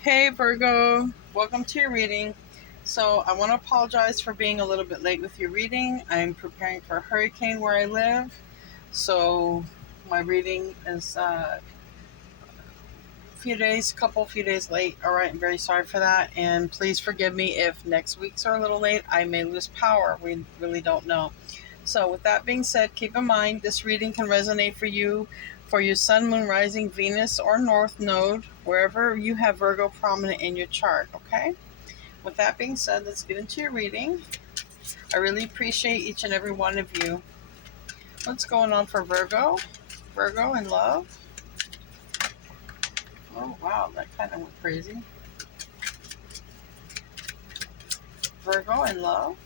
Hey Virgo, welcome to your reading. So, I want to apologize for being a little bit late with your reading. I'm preparing for a hurricane where I live, so my reading is few days late. All right, I'm very sorry for that, and please forgive me if next week's are a little late. I may lose power. We really don't know. So, with that being said, keep in mind this reading can resonate for your Sun, Moon, Rising, Venus, or North Node, wherever you have Virgo prominent in your chart. Okay. With that being said, let's get into your reading. I really appreciate each and every one of you. What's going on for Virgo? Virgo in love? Oh, wow, that kind of went crazy. Virgo in love?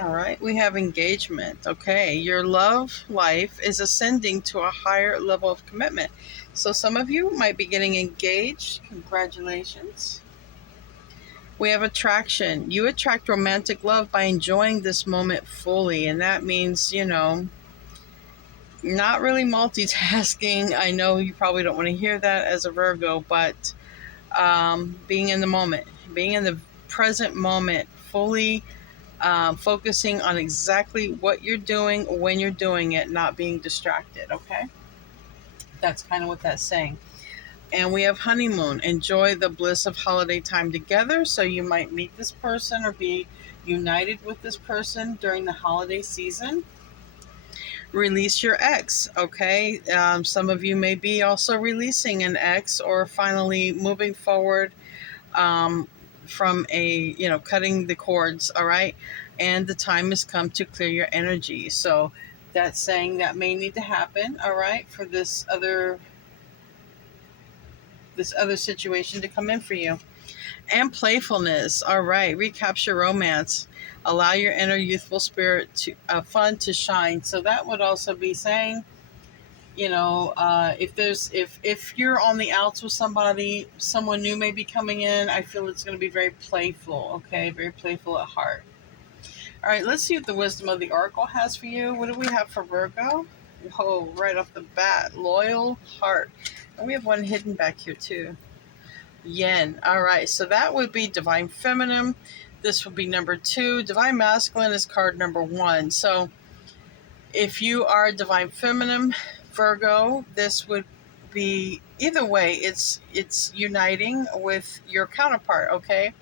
All right, we have engagement. Okay, your love life is ascending to a higher level of commitment. So some of you might be getting engaged. Congratulations. We have attraction. You attract romantic love by enjoying this moment fully, and that means, not really multitasking. I know you probably don't want to hear that as a Virgo, but being in the moment, being in the present moment, fully focusing on exactly what you're doing when you're doing it, not being distracted. Okay, that's kind of what that's saying. And we have honeymoon. Enjoy the bliss of holiday time together. So you might meet this person or be united with this person during the holiday season. Release your ex. Okay, some of you may be also releasing an ex or finally moving forward from cutting the cords. All right, and the time has come to clear your energy. So that's saying that may need to happen. All right, for this other situation to come in for you. And playfulness. All right, recapture romance. Allow your inner youthful spirit to fun to shine. So that would also be saying, if you're on the outs with somebody, someone new may be coming in. I feel it's going to be very playful. Okay, very playful at heart. All right, let's see what the wisdom of the oracle has for you. What do we have for Virgo? Oh, right off the bat, loyal heart. And we have one hidden back here too. Yin. All right, so that would be divine feminine. This would be number 2. Divine masculine is card number 1. So if you are divine feminine, Virgo, this would be either way. It's uniting with your counterpart. Okay,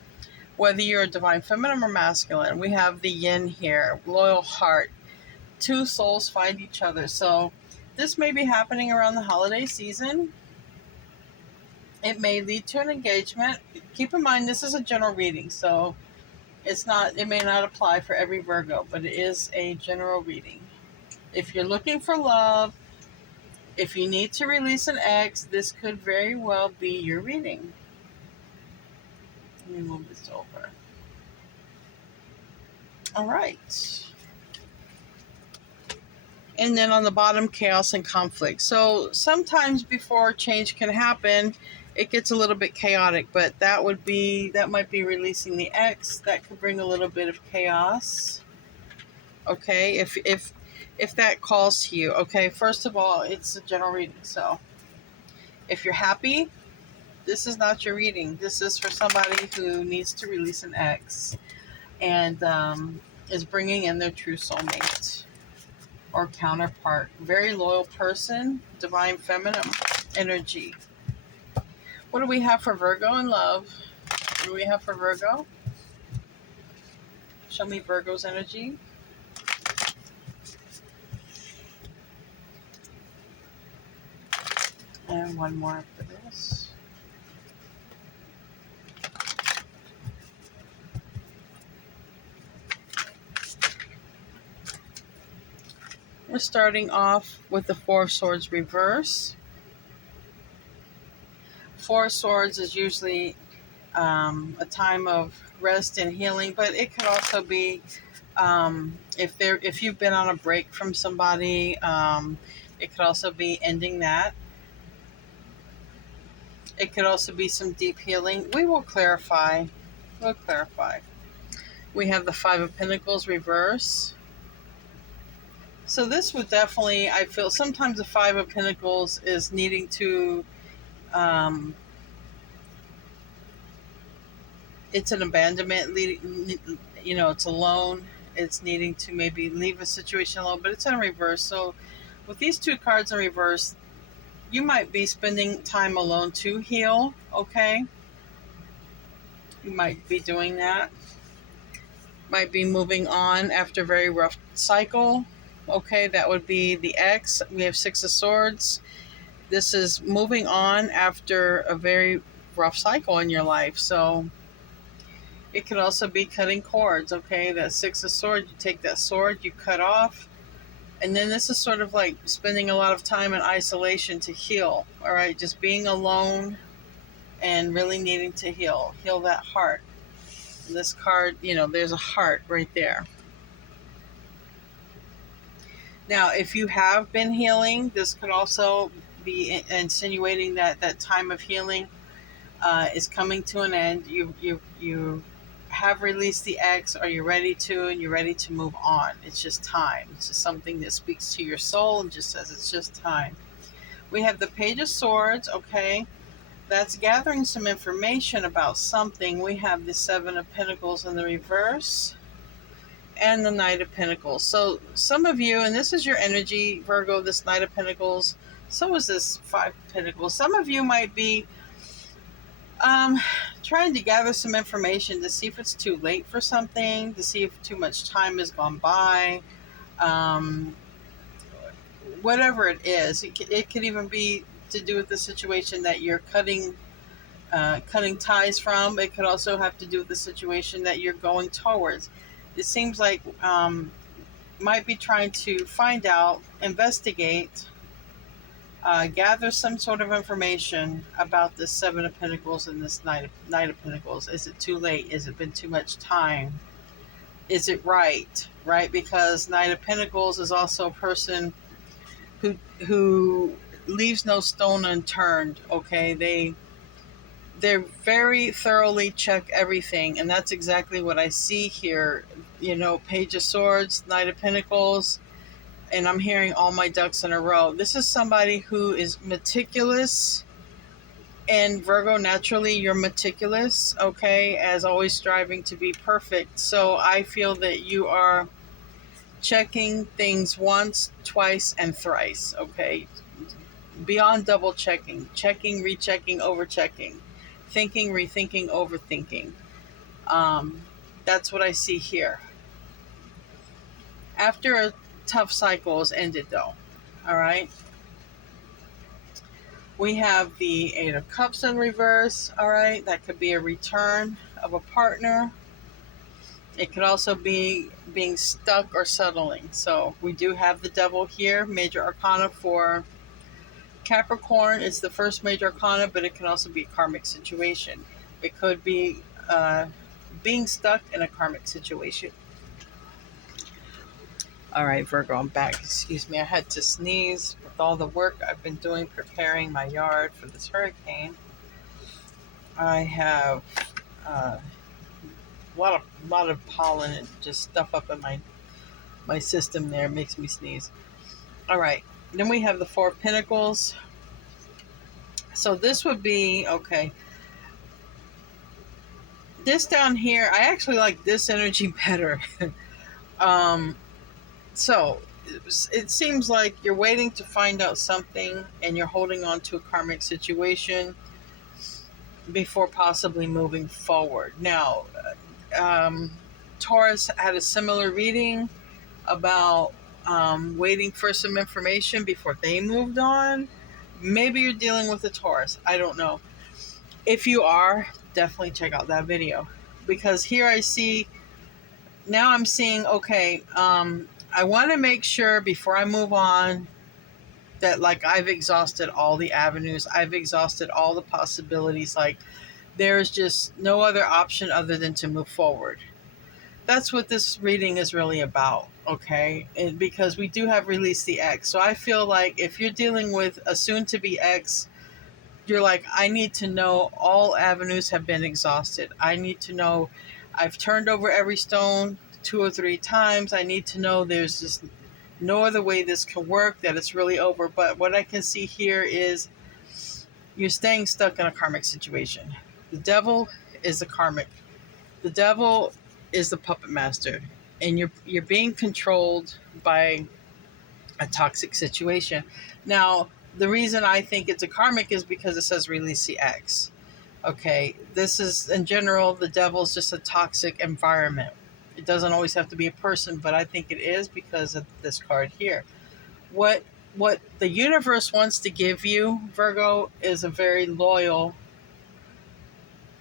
whether you're a divine feminine or masculine, we have the yin here. Loyal heart. Two souls find each other. So this may be happening around the holiday season. It may lead to an engagement. Keep in mind, this is a general reading, so it may not apply for every Virgo, but it is a general reading. If you're looking for love, if you need to release an ex, this could very well be your reading. Let me move this over. All right. And then on the bottom, chaos and conflict. So sometimes before change can happen, it gets a little bit chaotic, but that might be releasing the ex. That could bring a little bit of chaos. Okay, if that calls to you. Okay, first of all, it's a general reading. So if you're happy, this is not your reading. This is for somebody who needs to release an ex and is bringing in their true soulmate or counterpart. Very loyal person, divine feminine energy. What do we have for Virgo in love? What do we have for Virgo? Show me Virgo's energy. And one more for this. We're starting off with the Four of Swords reverse. Four of Swords is usually a time of rest and healing, but it could also be if you've been on a break from somebody, it could also be ending that. It could also be some deep healing. We will clarify. We'll clarify. We have the Five of Pentacles reverse. So this would definitely, I feel, sometimes the Five of Pentacles is needing to, it's an abandonment, it's alone. It's needing to maybe leave a situation alone, but it's in reverse. So with these two cards in reverse, you might be spending time alone to heal, okay? You might be doing that. Might be moving on after a very rough cycle. Okay, that would be the X. We have Six of Swords. This is moving on after a very rough cycle in your life. So it could also be cutting cords, okay? That Six of Swords, you take that sword, you cut off. And then this is sort of like spending a lot of time in isolation to heal, all right? Just being alone and really needing to heal that heart. This card, there's a heart right there. Now, if you have been healing, this could also be insinuating that that time of healing is coming to an end. You have released the X, or you're ready to, and you're ready to move on. It's just time. It's just something that speaks to your soul and just says it's just time. We have the Page of Swords, okay? That's gathering some information about something. We have the Seven of Pentacles in the reverse and the Knight of Pentacles. So some of you, and this is your energy, Virgo, this Knight of Pentacles. So is this Five of Pentacles. Some of you might be trying to gather some information to see if it's too late for something, to see if too much time has gone by. Whatever it is, it could even be to do with the situation that you're cutting ties from. It could also have to do with the situation that you're going towards. It seems like might be trying to find out, investigate, gather some sort of information about this Seven of Pentacles and this Knight of Pentacles. Is it too late? Has it been too much time? Is it right? Right? Because Knight of Pentacles is also a person who leaves no stone unturned. Okay, they're very thoroughly check everything, and that's exactly what I see here. Page of Swords, Knight of Pentacles, and I'm hearing all my ducks in a row. This is somebody who is meticulous, and Virgo, naturally, you're meticulous, okay, as always striving to be perfect. So I feel that you are checking things once, twice, and thrice, okay? Beyond double checking, rechecking, overchecking, thinking, rethinking, overthinking. That's what I see here. After a tough cycle is ended, though, all right? We have the Eight of Cups in reverse, all right? That could be a return of a partner. It could also be being stuck or settling. So we do have the Devil here, major arcana for Capricorn. It's the first major arcana, but it can also be a karmic situation. It could be being stuck in a karmic situation. All right, Virgo, I'm back. Excuse me, I had to sneeze with all the work I've been doing preparing my yard for this hurricane. I have a lot of pollen and just stuff up in my system there. It makes me sneeze. All right, then we have the Four of Pentacles. So this would be, okay, this down here, I actually like this energy better. So it seems like you're waiting to find out something, and you're holding on to a karmic situation before possibly moving forward. Now, Taurus had a similar reading about waiting for some information before they moved on. Maybe you're dealing with a Taurus. I don't know. If you are, definitely check out that video, because here I'm seeing, okay, I want to make sure before I move on that, like, I've exhausted all the avenues. I've exhausted all the possibilities. Like, there's just no other option other than to move forward. That's what this reading is really about, okay? And because we do have release the X. So I feel like if you're dealing with a soon-to-be X, you're like, I need to know all avenues have been exhausted. I need to know I've turned over every stone 2 or 3 times. I need to know there's just no other way this can work, that it's really over. But what I can see here is you're staying stuck in a karmic situation. The devil is the karmic. The devil is the puppet master, and you're being controlled by a toxic situation. Now, the reason I think it's a karmic is because it says release the X. Okay, this is, in general, the devil is just a toxic environment. It doesn't always have to be a person, but I think it is because of this card here. What the universe wants to give you, Virgo, is a very loyal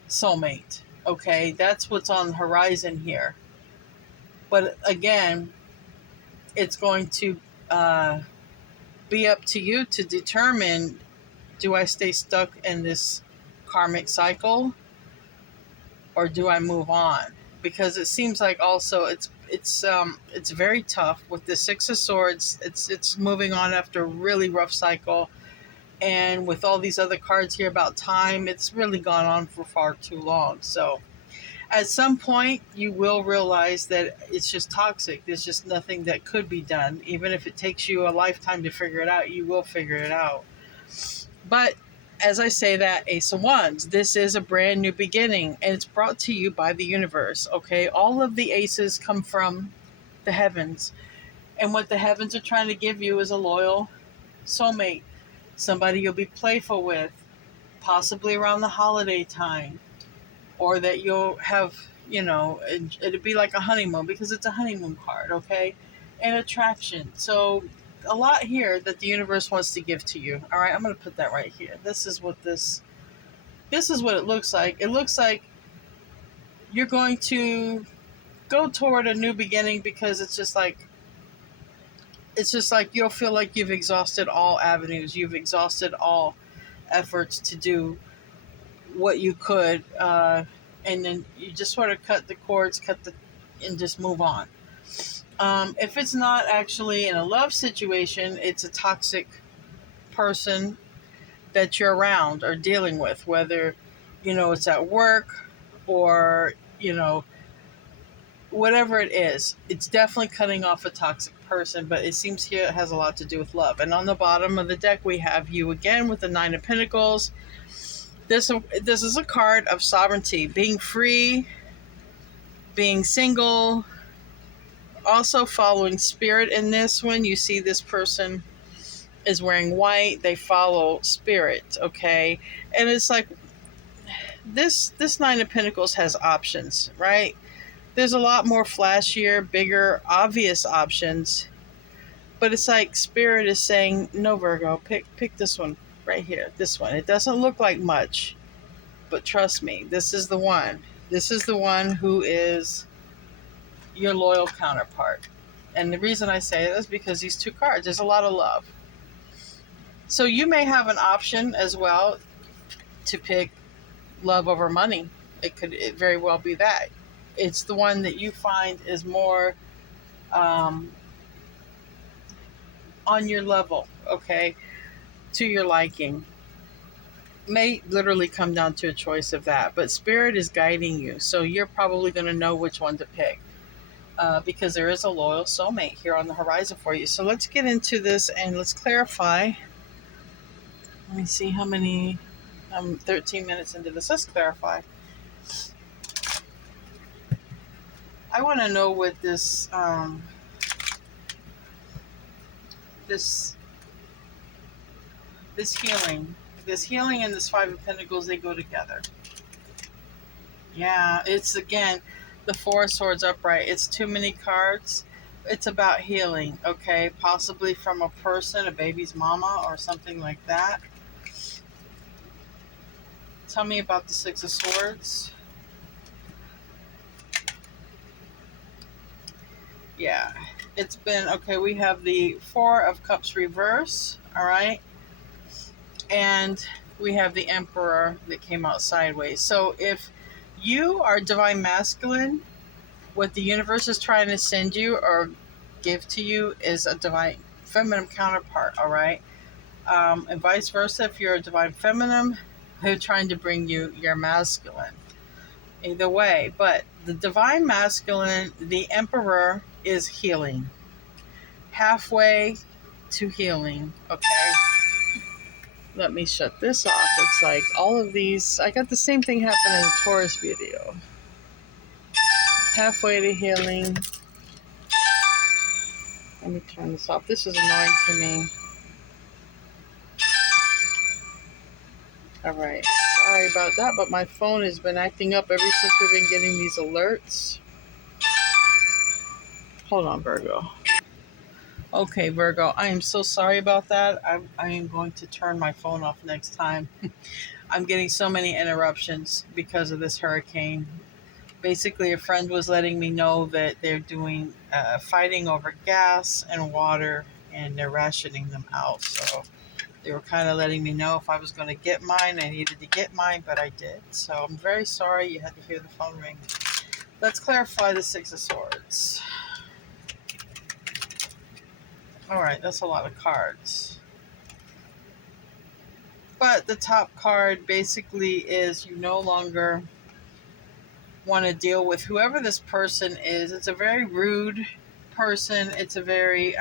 soulmate. Okay, that's what's on the horizon here. But again, it's going to be up to you to determine, do I stay stuck in this karmic cycle or do I move on? Because it seems like also it's very tough with the Six of Swords. It's moving on after a really rough cycle, and with all these other cards here about time, it's really gone on for far too long. So at some point you will realize that it's just toxic. There's just nothing that could be done. Even if it takes you a lifetime to figure it out, you will figure it out. But as I say that, Ace of Wands, this is a brand new beginning, and it's brought to you by the universe, okay? All of the aces come from the heavens, and what the heavens are trying to give you is a loyal soulmate, somebody you'll be playful with, possibly around the holiday time, or that you'll have, it'd be like a honeymoon, because it's a honeymoon card, okay? An attraction. So a lot here that the universe wants to give to you. All right, I'm going to put that right here. This is what it looks like. It looks like you're going to go toward a new beginning, because it's just like you'll feel like you've exhausted all avenues. You've exhausted all efforts to do what you could, and then you just sort of cut the cords, and just move on. If it's not actually in a love situation, it's a toxic person that you're around or dealing with, whether, it's at work or, whatever it is. It's definitely cutting off a toxic person, but it seems here it has a lot to do with love. And on the bottom of the deck, we have you again with the Nine of Pentacles. This is a card of sovereignty, being free, being single. Also following spirit in this one. You see this person is wearing white. They follow spirit, okay? And it's like this Nine of Pentacles has options, right? There's a lot more flashier, bigger, obvious options. But it's like spirit is saying, no, Virgo, pick this one right here. This one. It doesn't look like much, but trust me, this is the one. This is the one who is your loyal counterpart. And the reason I say that is because these two cards, there's a lot of love. So you may have an option as well to pick love over money. It could very well be that. It's the one that you find is more on your level, okay, to your liking. May literally come down to a choice of that, but spirit is guiding you, so you're probably going to know which one to pick. Because there is a loyal soulmate here on the horizon for you. So let's get into this and let's clarify. Let me see how many. I'm 13 minutes into this. Let's clarify. I want to know what this healing, and this Five of Pentacles, they go together. Yeah, it's again the Four of Swords upright. It's too many cards. It's about healing, okay? Possibly from a person, a baby's mama, or something like that. Tell me about the Six of Swords. Yeah, it's been, okay, we have the Four of Cups reverse, all right? And we have the Emperor that came out sideways. So if you are divine masculine, what the universe is trying to send you or give to you is a divine feminine counterpart, all right? And vice versa, if you're a divine feminine, they're trying to bring you your masculine. Either way, but the divine masculine, the Emperor, is healing. halfway to healing. Okay. Let me shut this off. It's like all of these. I got the same thing happen in the Taurus video. Halfway to healing. Let me turn this off. This is annoying to me. Alright. Sorry about that, but my phone has been acting up ever since we've been getting these alerts. Hold on, Virgo. Okay, Virgo, I am so sorry about that. I am going to turn my phone off next time. I'm getting so many interruptions because of this hurricane. Basically, a friend was letting me know that they're doing fighting over gas and water, and they're rationing them out. So they were kind of letting me know if I was going to get mine, I needed to get mine, but I did. So I'm very sorry you had to hear the phone ring. Let's clarify the Six of Swords. All right, that's a lot of cards. But the top card basically is you no longer want to deal with whoever this person is. It's a very rude person. It's a very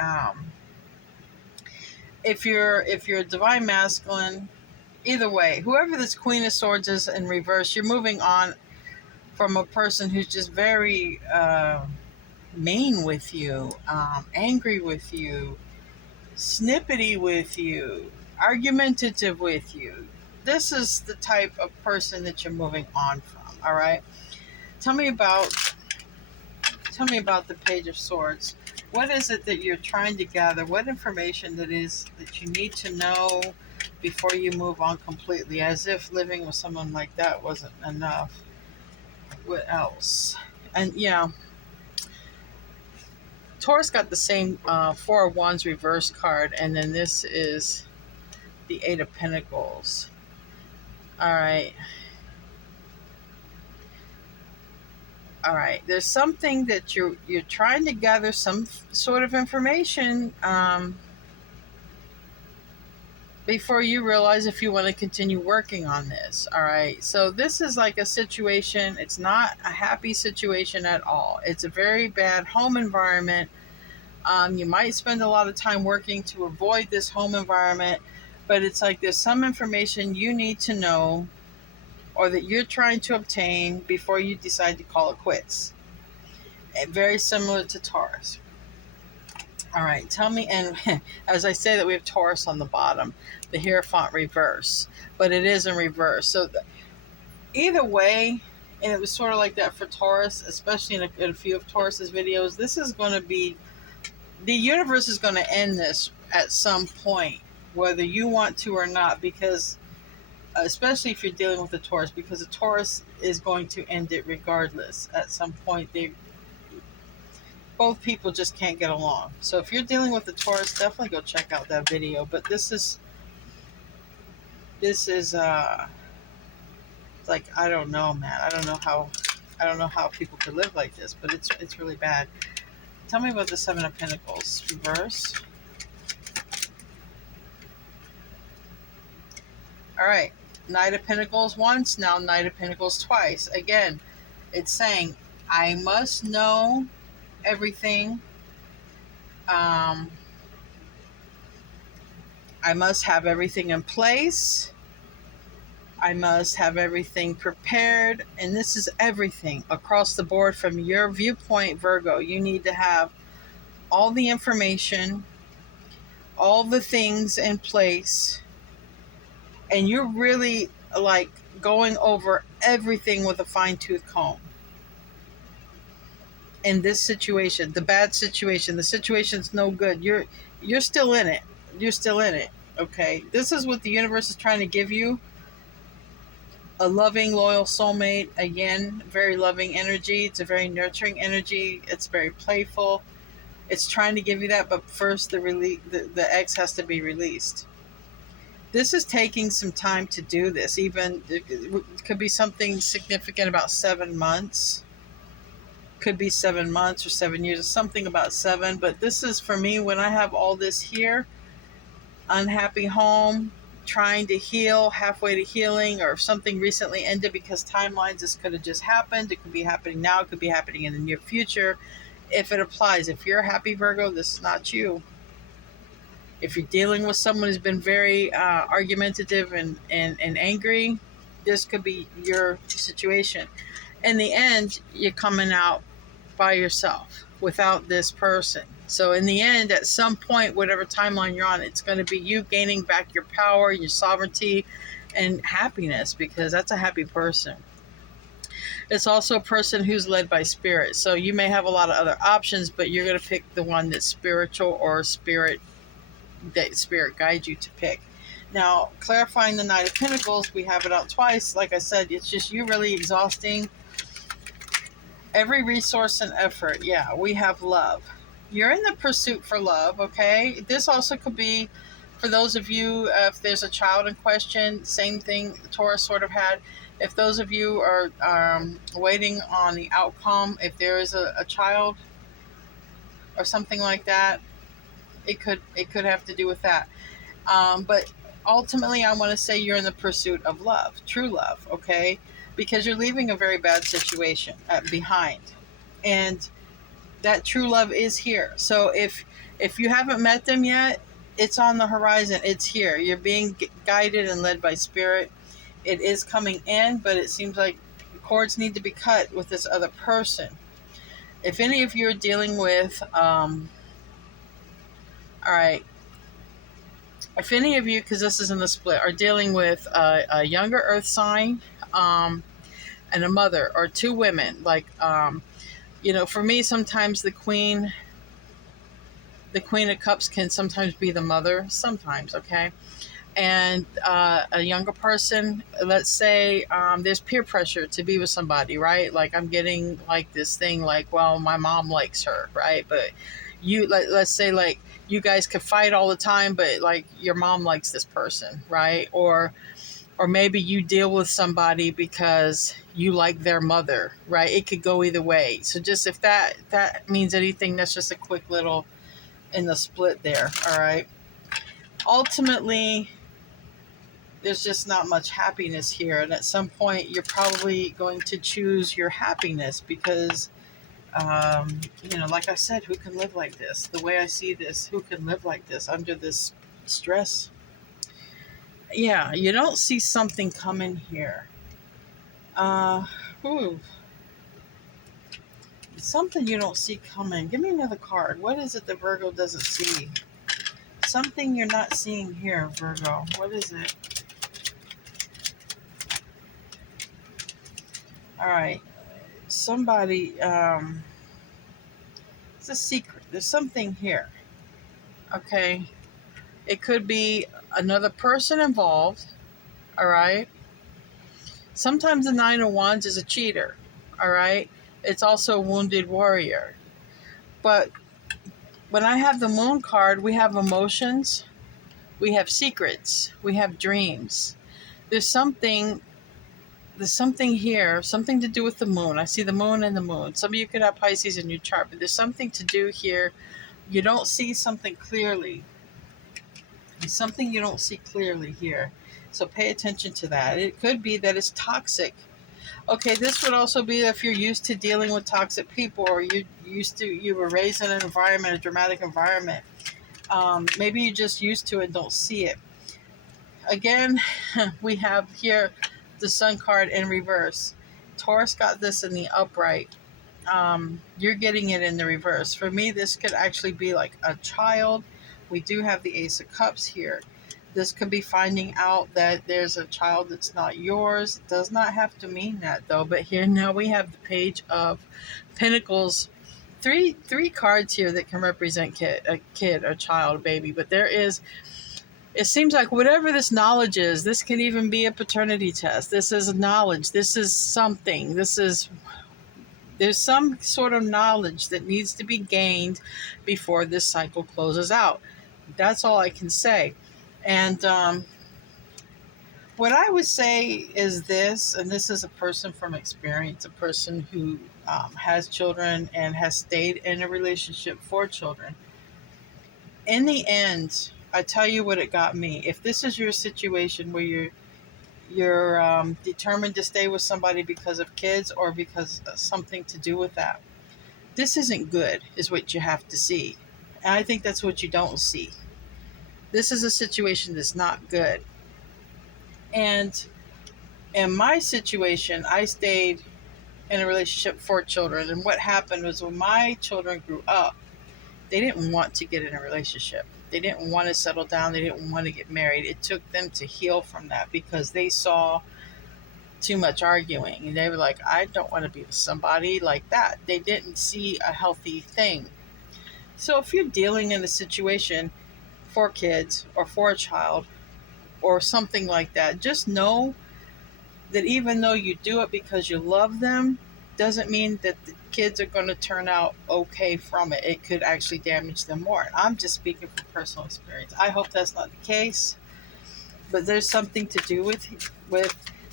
if you're a divine masculine, either way, whoever this Queen of Swords is in reverse, you're moving on from a person who's just very mean with you, angry with you, snippety with you, argumentative with you. This is the type of person that you're moving on from. All right. Tell me about the Page of Swords. What is it that you're trying to gather? What information that you need to know before you move on completely? As if living with someone like that wasn't enough. What else? And Taurus got the same Four of Wands reverse card, and then this is the Eight of Pentacles. All right. All right. There's something that you're trying to gather some sort of information before you realize if you want to continue working on this. All right. So this is like a situation. It's not a happy situation at all. It's a very bad home environment. You might spend a lot of time working to avoid this home environment, but it's like there's some information you need to know or that you're trying to obtain before you decide to call it quits. Very similar to Taurus. All right, tell me, and as I say that we have Taurus on the bottom, the Hierophant reverse, but it is in reverse. So either way, and it was sort of like that for Taurus, especially in a few of Taurus's videos, this is going to be, the universe is going to end this at some point, whether you want to or not, because especially if you're dealing with a Taurus, because a Taurus is going to end it regardless. At some point, both people just can't get along. So if you're dealing with a Taurus, definitely go check out that video. But this is like, I don't know, man. I don't know how people could live like this, but it's really bad. Tell me about the Seven of Pentacles reverse. All right. Knight of Pentacles once, now Knight of Pentacles twice. Again, it's saying, I must know everything. I must have everything in place. I must have everything prepared. And this is everything across the board from your viewpoint, Virgo. You need to have all the information, all the things in place. And you're really like going over everything with a fine-tooth comb. In this situation, the bad situation, the situation's no good. You're still in it. You're still in it. Okay. This is what the universe is trying to give you. A loving, loyal soulmate. Again, very loving energy. It's a very nurturing energy. It's very playful. It's trying to give you that, but first the ex has to be released. This is taking some time to do this. Even it could be something significant about 7 months. Could be 7 months or 7 years, or something about 7. But this is for me when I have all this here. Unhappy home, trying to heal, halfway to healing, or if something recently ended because timelines, this could have just happened. It could be happening now. It could be happening in the near future. if it applies. If you're a happy Virgo, this is not you. If you're dealing with someone who's been very argumentative and angry, this could be your situation. In the end, you're coming out by yourself without this person. So in the end, at some point, whatever timeline you're on, it's going to be you gaining back your power, your sovereignty, and happiness, because that's a happy person. It's also a person who's led by spirit. So you may have a lot of other options, but you're going to pick the one that's spiritual or spirit, that spirit guides you to pick. Now, clarifying the Knight of Pentacles, we have it out twice. Like I said, it's just you really exhausting every resource and effort. Yeah, we have love. You're in the pursuit for love, okay? This also could be, for those of you, if there's a child in question, same thing Taurus sort of had. If those of you are waiting on the outcome, if there is a child or something like that, it could have to do with that. But ultimately, I want to say you're in the pursuit of love, true love, okay? Because you're leaving a very bad situation behind. And that true love is here. So if you haven't met them yet, it's on the horizon. It's here. You're being guided and led by spirit. It is coming in, but it seems like cords need to be cut with this other person. If any of you are dealing with, all right, if any of you, because this is in the split, are dealing with a younger earth sign and a mother, or two women, like, for me, sometimes the Queen of Cups can sometimes be the mother, sometimes, okay? And a younger person, let's say there's peer pressure to be with somebody, right? Like, I'm getting like this thing like, well, my mom likes her, right? But you, let's say, like, you guys could fight all the time, but like your mom likes this person, right? Or maybe you deal with somebody because you like their mother, right? It could go either way. So just if that means anything, that's just a quick little in the split there, all right? Ultimately, there's just not much happiness here. And at some point, you're probably going to choose your happiness because, like I said, who can live like this? The way I see this, who can live like this under this stress? Yeah, you don't see something coming here. Something you don't see coming. Give me another card. What is it that Virgo doesn't see? Something you're not seeing here, Virgo. What is it? All right. Somebody, it's a secret. There's something here. Okay. It could be another person involved. All right. Sometimes the Nine of Wands is a cheater. All right. It's also a wounded warrior. But when I have the Moon card, we have emotions, we have secrets, we have dreams. There's something here, something to do with the moon. I see the moon and the moon. Some of you could have Pisces in your chart, but there's something to do here. You don't see something clearly. There's something you don't see clearly here. So pay attention to that. It could be that it's toxic. Okay, this would also be if you're used to dealing with toxic people, or you were raised in an environment, a dramatic environment. Maybe you're just used to it and don't see it. Again, we have here the Sun card in reverse. Taurus got this in the upright. You're getting it in the reverse. For me, this could actually be like a child. We do have the Ace of Cups here. This could be finding out that there's a child that's not yours. It does not have to mean that, though. But here now we have the Page of Pentacles. Three cards here that can represent a kid, a child, a baby. But it seems like whatever this knowledge is, this can even be a paternity test. This is knowledge. This is something. There's some sort of knowledge that needs to be gained before this cycle closes out. That's all I can say. And what I would say is this, and this is a person from experience, a person who has children and has stayed in a relationship for children. In the end, I tell you what it got me. If this is your situation where you're determined to stay with somebody because of kids or because of something to do with that, This isn't good, is what you have to see. And I think that's what you don't see. This is a situation that's not good. And in my situation, I stayed in a relationship for children. And what happened was when my children grew up, they didn't want to get in a relationship. They didn't want to settle down. They didn't want to get married. It took them to heal from that because they saw too much arguing. And they were like, I don't want to be with somebody like that. They didn't see a healthy thing. So if you're dealing in a situation for kids or for a child or something like that, just know that even though you do it because you love them, doesn't mean that the kids are going to turn out okay from it. It could actually damage them more. I'm just speaking from personal experience. I hope that's not the case, but there's something to do with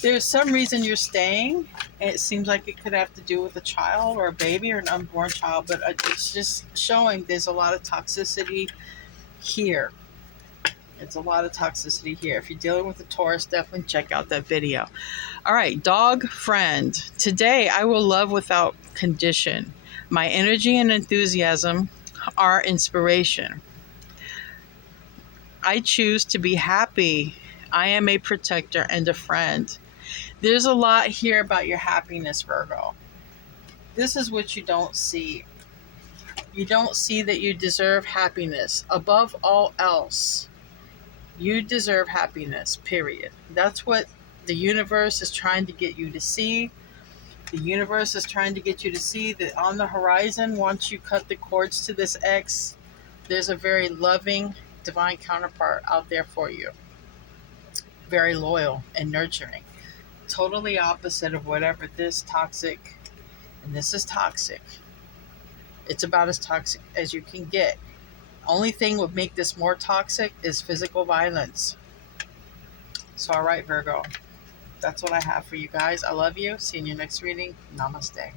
there's some reason you're staying, and it seems like it could have to do with a child or a baby or an unborn child, but it's just showing there's a lot of toxicity here. It's a lot of toxicity here. If you're dealing with a Taurus, definitely check out that video. All right, dog friend. Today, I will love without condition. My energy and enthusiasm are inspiration. I choose to be happy. I am a protector and a friend. There's a lot here about your happiness, Virgo. This is what you don't see. You don't see that you deserve happiness. Above all else, you deserve happiness, period. That's what the universe is trying to get you to see. The universe is trying to get you to see that on the horizon, once you cut the cords to this ex, there's a very loving, divine counterpart out there for you. Very loyal and nurturing. Totally opposite of whatever this toxic, and this is toxic. It's about as toxic as you can get. Only thing would make this more toxic is physical violence. So, all right, Virgo. That's what I have for you guys. I love you. See you in your next reading. Namaste.